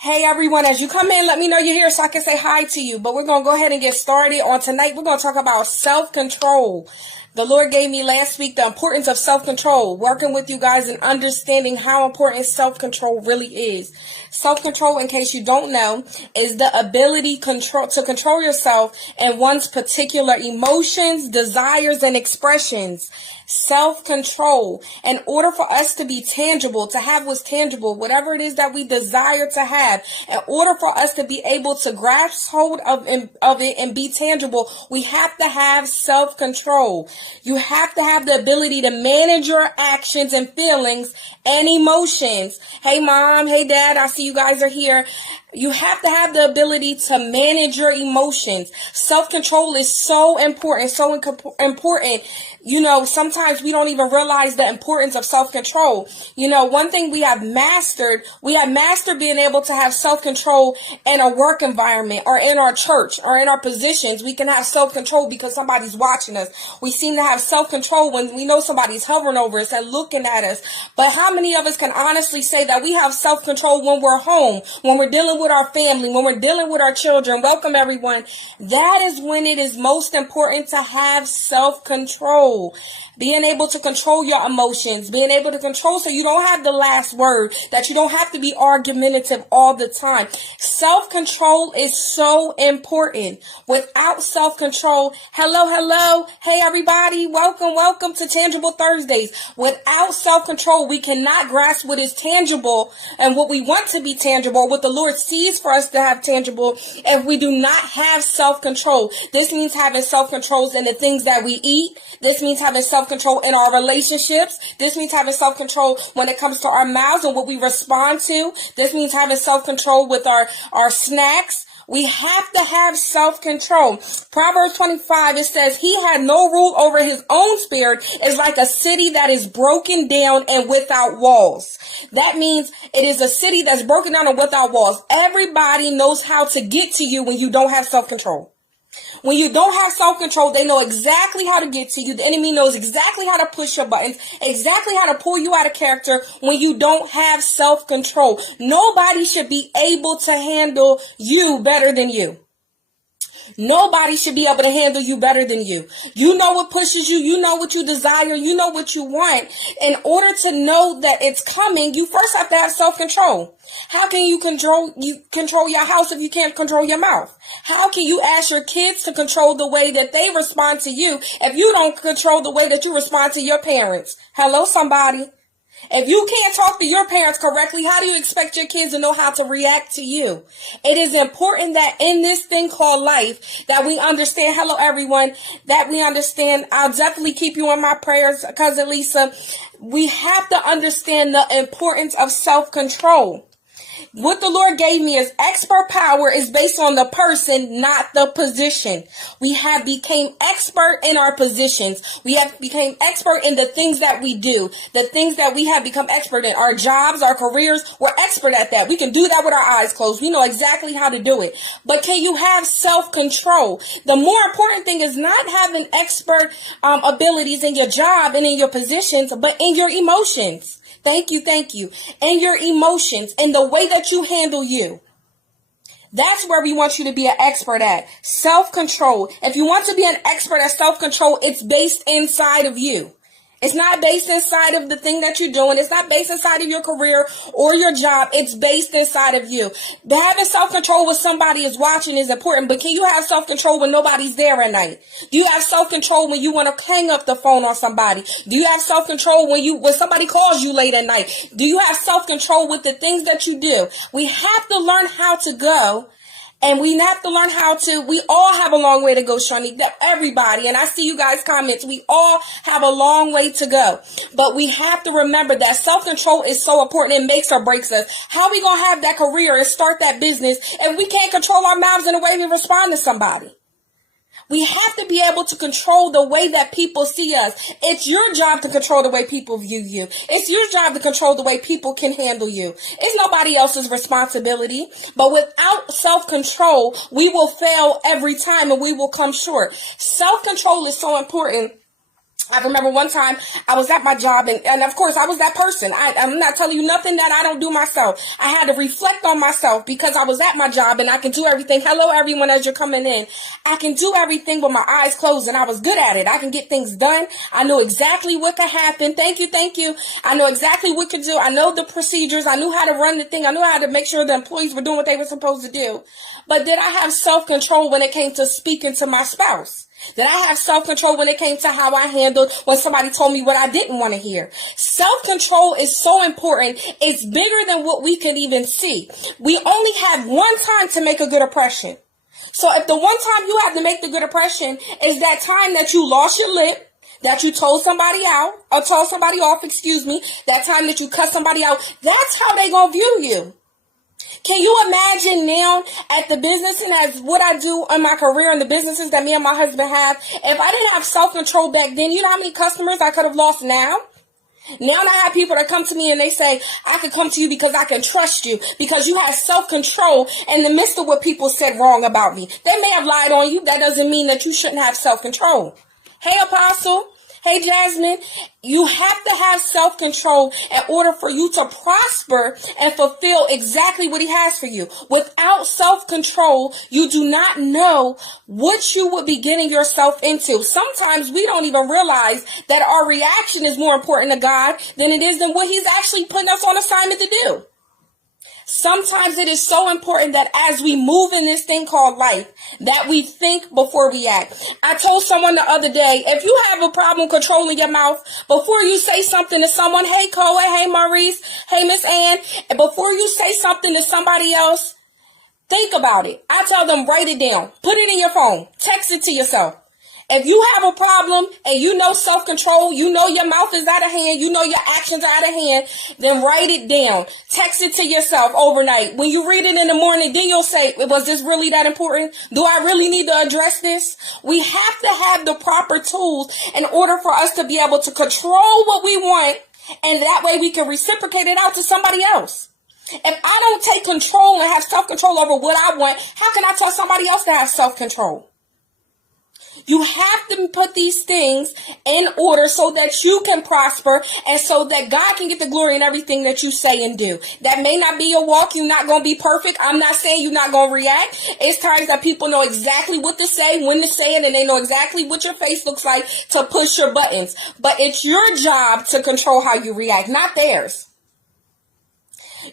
Hey everyone, as you come in, let me know you're here so I can say hi to you. But we're going to go ahead and get started on tonight. We're going to talk about self-control. The Lord gave me last week the importance of self-control, working with you guys and understanding how important self-control really is. Self-control, in case you don't know, is the ability to control yourself and one's particular emotions, desires, and expressions. Self-control. In order for us to be tangible, to have what's tangible, whatever it is that we desire to have, in order for us to be able to grasp hold of it and be tangible, we have to have self-control. You have to have the ability to manage your actions and feelings and emotions. Hey mom, hey dad, I see you guys are here. You have to have the ability to manage your emotions. Self-control is so important, important. Sometimes we don't even realize the importance of self-control. One thing we have mastered being able to have self-control in a work environment or in our church or in our positions. We can have self-control because somebody's watching us. We seem to have self-control when we know somebody's hovering over us and looking at us. But how many of us can honestly say that we have self-control when we're home, when we're dealing with our family, when we're dealing with our children? Welcome everyone. That is when it is most important to have self-control. Being able to control your emotions, being able to control so you don't have the last word, that you don't have to be argumentative all the time. Self-control is so important. Without self-control, hello, hey everybody, welcome to Tangible Thursdays. Without self-control, we cannot grasp what is tangible and what we want to be tangible, what the Lord sees for us to have tangible, if we do not have self-control. This means having self-controls in the things that we eat. This means having self-control in our relationships. This means having self-control when it comes to our mouths and what we respond to. This means having self-control with our snacks. We have to have self-control. Proverbs 25, it says, he had no rule over his own spirit is like a city that is broken down and without walls. That means it is a city that's broken down and without walls. Everybody knows how to get to you when you don't have self-control. When you don't have self-control, they know exactly how to get to you. The enemy knows exactly how to push your buttons, exactly how to pull you out of character when you don't have self-control. Nobody should be able to handle you better than you. Nobody should be able to handle you better than you. You know what pushes you. You know what you desire. You know what you want. In order to know that it's coming, you first have to have self-control. How can you control your house if you can't control your mouth? How can you ask your kids to control the way that they respond to you if you don't control the way that you respond to your parents? Hello, somebody. If you can't talk to your parents correctly, how do you expect your kids to know how to react to you? It is important that in this thing called life that we understand, hello everyone, that we understand. I'll definitely keep you in my prayers, Cousin Lisa. We have to understand the importance of self-control. What the Lord gave me as expert power is based on the person, not the position. We have became expert in our positions. We have become expert in the things that we do, the things that we have become expert in, our jobs, our careers. We're expert at that. We can do that with our eyes closed. We know exactly how to do it. But can you have self-control? The more important thing is not having expert abilities in your job and in your positions, but in your emotions. Thank you. And your emotions and the way that you handle you. That's where we want you to be an expert at. Self-control. If you want to be an expert at self-control, it's based inside of you. It's not based inside of the thing that you're doing. It's not based inside of your career or your job. It's based inside of you. But having self-control when somebody is watching is important. But can you have self-control when nobody's there at night? Do you have self-control when you want to hang up the phone on somebody? Do you have self-control when somebody calls you late at night? Do you have self-control with the things that you do? We have to learn how to go. And we have to learn we all have a long way to go, Shani, everybody. And I see you guys' comments. We all have a long way to go. But we have to remember that self-control is so important. It makes or breaks us. How are we going to have that career and start that business if we can't control our mouths in the way we respond to somebody? We have to be able to control the way that people see us. It's your job to control the way people view you. It's your job to control the way people can handle you. It's nobody else's responsibility. But without self-control, we will fail every time and we will come short. Self-control is so important. I remember one time I was at my job, and of course I was that person. I'm not telling you nothing that I don't do myself. I had to reflect on myself because I was at my job and I can do everything. Hello, everyone, as you're coming in. I can do everything with my eyes closed, and I was good at it. I can get things done. I know exactly what could happen. Thank you, thank you. I know exactly what to do. I know the procedures. I knew how to run the thing. I knew how to make sure the employees were doing what they were supposed to do. But did I have self-control when it came to speaking to my spouse? Did I have self-control when it came to how I handled when somebody told me what I didn't want to hear? Self-control is so important. It's bigger than what we can even see. We only have one time to make a good impression. So if the one time you have to make the good impression is that time that you lost your lip, that you told somebody out, or told somebody off, that time that you cut somebody out, that's how they gonna view you. Can you imagine now at the business and as what I do in my career and the businesses that me and my husband have? If I didn't have self-control back then, you know how many customers I could have lost now? Now I have people that come to me and they say, I can come to you because I can trust you because you have self-control in the midst of what people said wrong about me. They may have lied on you. That doesn't mean that you shouldn't have self-control. Hey, Apostle. Hey, Jasmine, you have to have self-control in order for you to prosper and fulfill exactly what he has for you. Without self-control, you do not know what you would be getting yourself into. Sometimes we don't even realize that our reaction is more important to God than it is than what he's actually putting us on assignment to do. Sometimes it is so important that as we move in this thing called life, that we think before we act. I told someone the other day, if you have a problem controlling your mouth, before you say something to someone, hey, Koa, hey, Maurice, hey, Miss Ann, and before you say something to somebody else, think about it. I tell them, write it down. Put it in your phone. Text it to yourself. If you have a problem and you know self-control, you know your mouth is out of hand, you know your actions are out of hand, then write it down. Text it to yourself overnight. When you read it in the morning, then you'll say, was this really that important? Do I really need to address this? We have to have the proper tools in order for us to be able to control what we want, and that way we can reciprocate it out to somebody else. If I don't take control and have self-control over what I want, how can I tell somebody else to have self-control? You have to put these things in order so that you can prosper and so that God can get the glory in everything that you say and do. That may not be your walk. You're not going to be perfect. I'm not saying you're not going to react. It's times that people know exactly what to say, when to say it, and they know exactly what your face looks like to push your buttons. But it's your job to control how you react, not theirs.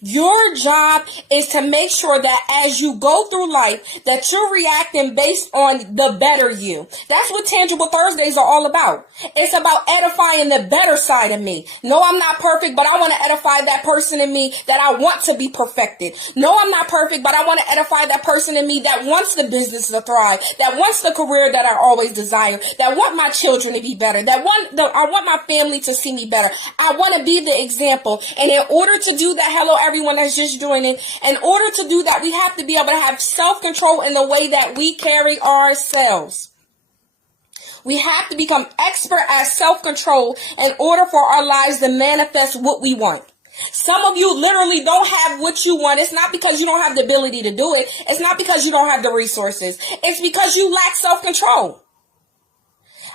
Your job is to make sure that as you go through life, that you're reacting based on the better you. That's what Tangible Thursdays are all about. It's about edifying the better side of me. No, I'm not perfect, but I want to edify that person in me that I want to be perfected. No, I'm not perfect, but I want to edify that person in me that wants the business to thrive, that wants the career that I always desire, that want my children to be better, I want my family to see me better. I want to be the example. And in order to do that, hello, everyone that's just joining. In order to do that, we have to be able to have self-control in the way that we carry ourselves. We have to become expert at self-control in order for our lives to manifest what we want. Some of you literally don't have what you want. It's not because you don't have the ability to do it. It's not because you don't have the resources. It's because you lack self-control.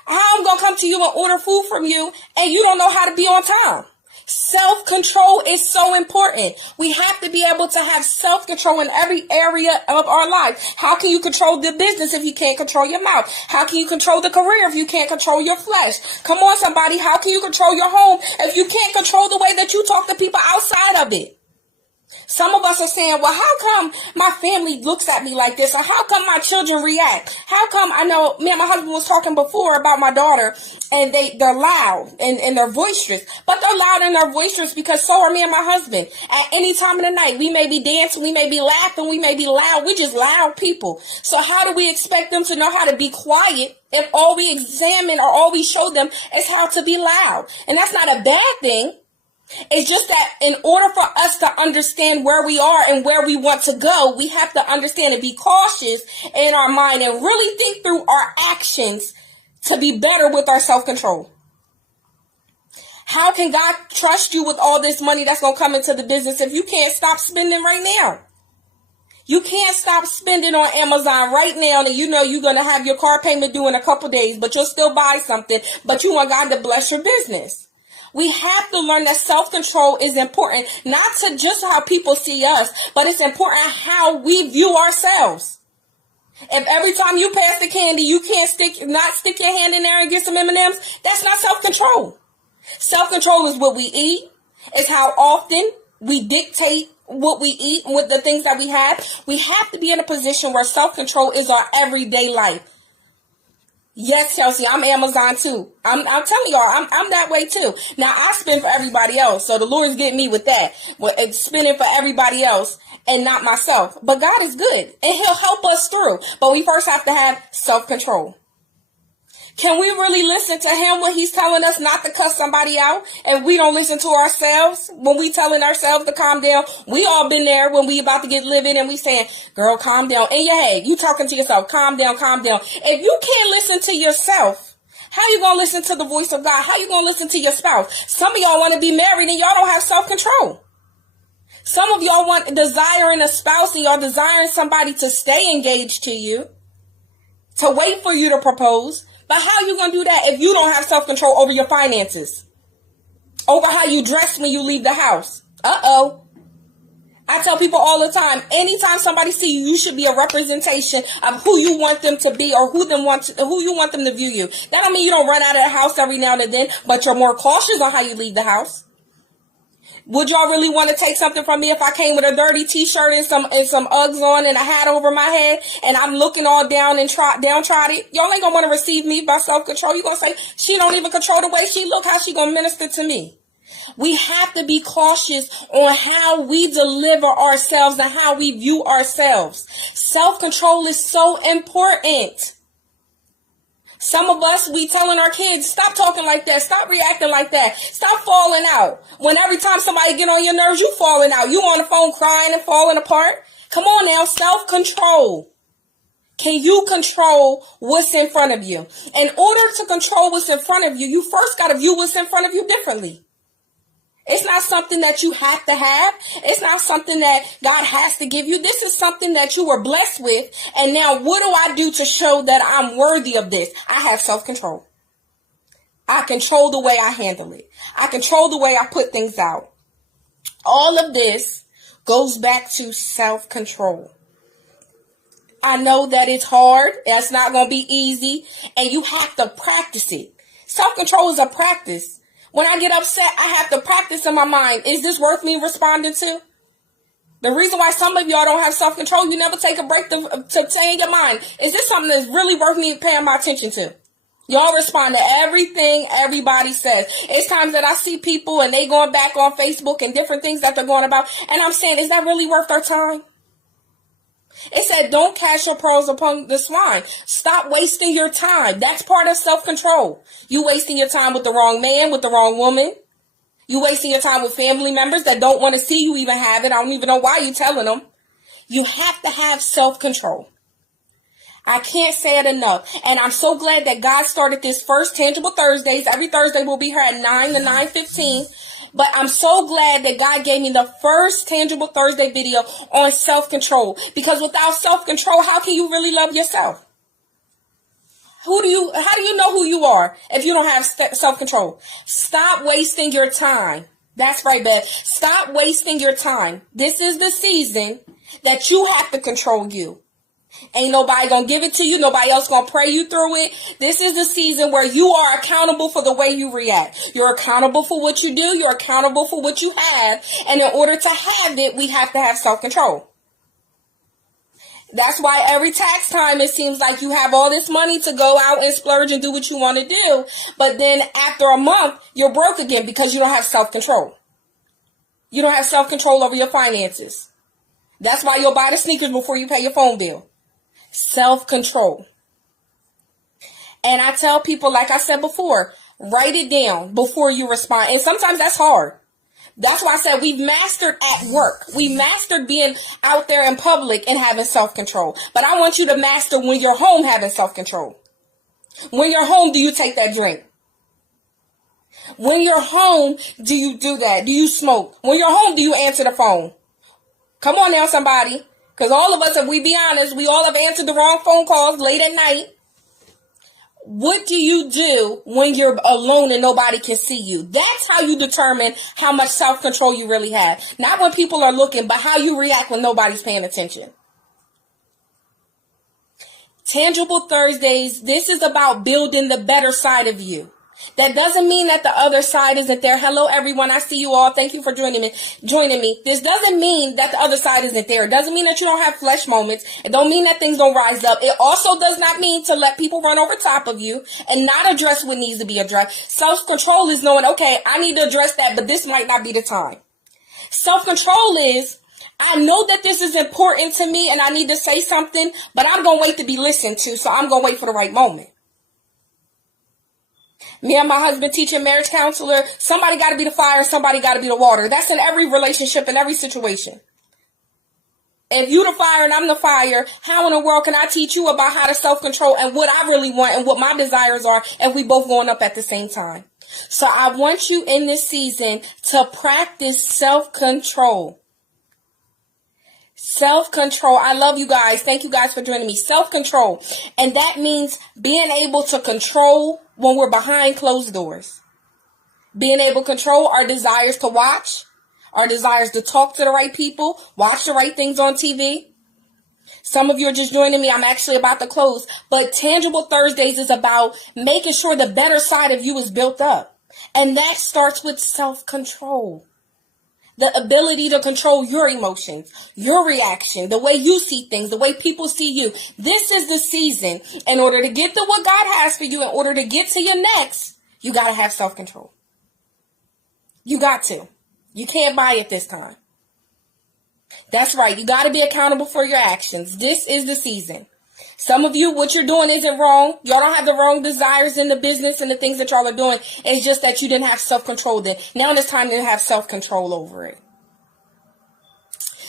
How I'm going to come to you and order food from you and you don't know how to be on time? Self-control is so important. We have to be able to have self-control in every area of our life. How can you control the business if you can't control your mouth? How can you control the career if you can't control your flesh? Come on, somebody. How can you control your home if you can't control the way that you talk to people outside of it? Some of us are saying, well, how come my family looks at me like this? Or how come my children react? How come, I know me and my husband was talking before about my daughter, and they're loud and they're boisterous. But they're loud and they're boisterous because so are me and my husband. At any time of the night, we may be dancing, we may be laughing, we may be loud. We just loud people. So how do we expect them to know how to be quiet if all we examine or all we show them is how to be loud? And that's not a bad thing. It's just that in order for us to understand where we are and where we want to go, we have to understand and be cautious in our mind and really think through our actions to be better with our self-control. How can God trust you with all this money that's going to come into the business if you can't stop spending right now? You can't stop spending on Amazon right now, and you know you're going to have your car payment due in a couple days, but you'll still buy something, but you want God to bless your business. We have to learn that self-control is important, not to just how people see us, but it's important how we view ourselves. If every time you pass the candy, you can't not stick your hand in there and get some M&Ms, that's not self-control. Self-control is what we eat. It's how often we dictate what we eat and what the things that we have. We have to be in a position where self-control is our everyday life. Yes, Chelsea, I'm Amazon too. I'm telling y'all, I'm that way too. Now, I spend for everybody else, so the Lord's getting me with that. It's spending for everybody else and not myself. But God is good, and He'll help us through. But we first have to have self-control. Can we really listen to Him when He's telling us not to cuss somebody out? And we don't listen to ourselves when we telling ourselves to calm down. We all been there when we about to get livid and we saying, girl, calm down. In your head, you talking to yourself, calm down, calm down. If you can't listen to yourself, how you going to listen to the voice of God? How you going to listen to your spouse? Some of y'all want to be married and y'all don't have self-control. Some of y'all desiring a spouse and y'all desiring somebody to stay engaged to you, to wait for you to propose. But how are you going to do that if you don't have self-control over your finances? Over how you dress when you leave the house? Uh-oh. I tell people all the time, anytime somebody see you, you should be a representation of who you want them to be or who you want them to view you. That don't mean you don't run out of the house every now and then, but you're more cautious on how you leave the house. Would y'all really want to take something from me if I came with a dirty t-shirt and some Uggs on and a hat over my head and I'm looking all down and downtrodden? Y'all ain't gonna want to receive me by self-control. You gonna say, she don't even control the way she look, how she gonna minister to me? We have to be cautious on how we deliver ourselves and how we view ourselves. Self-control is so important. Some of us, we telling our kids, stop talking like that. Stop reacting like that. Stop falling out. When every time somebody get on your nerves, you falling out. You on the phone crying and falling apart. Come on now, self-control. Can you control what's in front of you? In order to control what's in front of you, you first got to view what's in front of you differently. It's not something that you have to have. It's not something that God has to give you. This is something that you were blessed with. And now what do I do to show that I'm worthy of this? I have self-control. I control the way I handle it. I control the way I put things out. All of this goes back to self-control. I know that it's hard. It's not going to be easy. And you have to practice it. Self-control is a practice. When I get upset, I have to practice in my mind. Is this worth me responding to? The reason why some of y'all don't have self-control, you never take a break to say in your mind, is this something that's really worth me paying my attention to? Y'all respond to everything everybody says. It's times that I see people and they going back on Facebook and different things that they're going about. And I'm saying, is that really worth their time? It said, don't cast your pearls upon the swine. Stop wasting your time. That's part of self-control. You wasting your time with the wrong man, with the wrong woman. You wasting your time with family members that don't want to see you even have it. I don't even know why you telling them. You have to have self-control. I can't say it enough. And I'm so glad that God started this first Tangible Thursdays. Every Thursday we'll be here at 9 to 9:15. But I'm so glad that God gave me the first Tangible Thursday video on self-control. Because without self-control, how can you really love yourself? How do you know who you are if you don't have self-control? Stop wasting your time. That's right, Beth. Stop wasting your time. This is the season that you have to control you. Ain't nobody gonna give it to you. Nobody else gonna pray you through it. This is the season where you are accountable for the way you react. You're accountable for what you do. You're accountable for what you have. And in order to have it, we have to have self-control. That's why every tax time it seems like you have all this money to go out and splurge and do what you want to do. But then after a month, you're broke again because you don't have self-control. You don't have self-control over your finances. That's why you'll buy the sneakers before you pay your phone bill. Self-control. And I tell people, like I said before, write it down before you respond. And sometimes that's hard. That's why I said we've mastered at work. We mastered being out there in public and having self-control. But I want you to master when you're home having self-control. When you're home, do you take that drink? When you're home, do you do that? Do you smoke? When you're home, do you answer the phone? Come on now, somebody. Because all of us, if we be honest, we all have answered the wrong phone calls late at night. What do you do when you're alone and nobody can see you? That's how you determine how much self-control you really have. Not when people are looking, but how you react when nobody's paying attention. Tangible Thursdays, this is about building the better side of you. That doesn't mean that the other side isn't there. Hello, everyone. I see you all. Thank you for joining me. This doesn't mean that the other side isn't there. It doesn't mean that you don't have flesh moments. It don't mean that things don't rise up. It also does not mean to let people run over top of you and not address what needs to be addressed. Self-control is knowing, okay, I need to address that, but this might not be the time. Self-control is, I know that this is important to me and I need to say something, but I'm going to wait to be listened to, so I'm going to wait for the right moment. Me and my husband, teacher, marriage counselor, somebody got to be the fire, somebody got to be the water. That's in every relationship, in every situation. If you the fire and I'm the fire, how in the world can I teach you about how to self-control and what I really want and what my desires are if we both going up at the same time? So I want you in this season to practice self-control. Self-control. I love you guys. Thank you guys for joining me. Self-control. And that means being able to control when we're behind closed doors. Being able to control our desires to watch, our desires to talk to the right people, watch the right things on TV. Some of you are just joining me. I'm actually about to close. But Tangible Thursdays is about making sure the better side of you is built up. And that starts with self-control. The ability to control your emotions, your reaction, the way you see things, the way people see you. This is the season. In order to get to what God has for you, in order to get to your next, you got to have self-control. You got to. You can't buy it this time. That's right. You got to be accountable for your actions. This is the season. Some of you, what you're doing isn't wrong. Y'all don't have the wrong desires in the business and the things that y'all are doing. It's just that you didn't have self-control then. Now it's time to have self-control over it.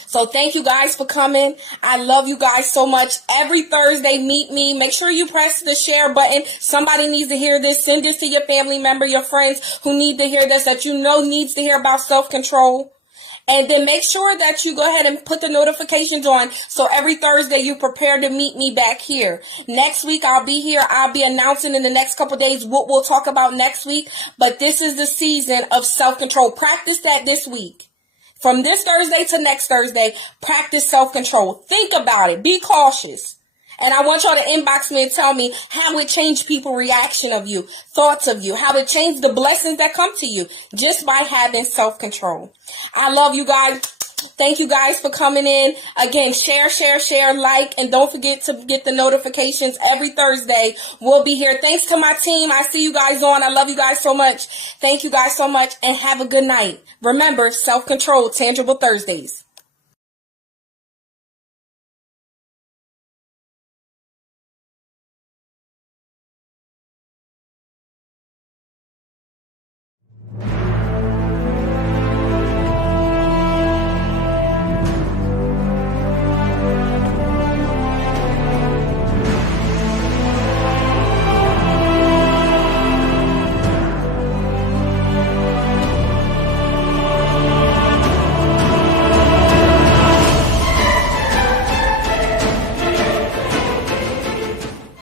So thank you guys for coming. I love you guys so much. Every Thursday, meet me. Make sure you press the share button. Somebody needs to hear this. Send this to your family member, your friends who need to hear this, that you know needs to hear about self-control. And then make sure that you go ahead and put the notifications on so every Thursday you're prepared to meet me back here. Next week I'll be here. I'll be announcing in the next couple of days what we'll talk about next week. But this is the season of self-control. Practice that this week. From this Thursday to next Thursday, practice self-control. Think about it. Be cautious. And I want y'all to inbox me and tell me how it changed people's reaction of you, thoughts of you, how it changed the blessings that come to you just by having self-control. I love you guys. Thank you guys for coming in. Again, share, like, and don't forget to get the notifications every Thursday. We'll be here. Thanks to my team. I see you guys on. I love you guys so much. Thank you guys so much and have a good night. Remember, self-control, Tangible Thursdays.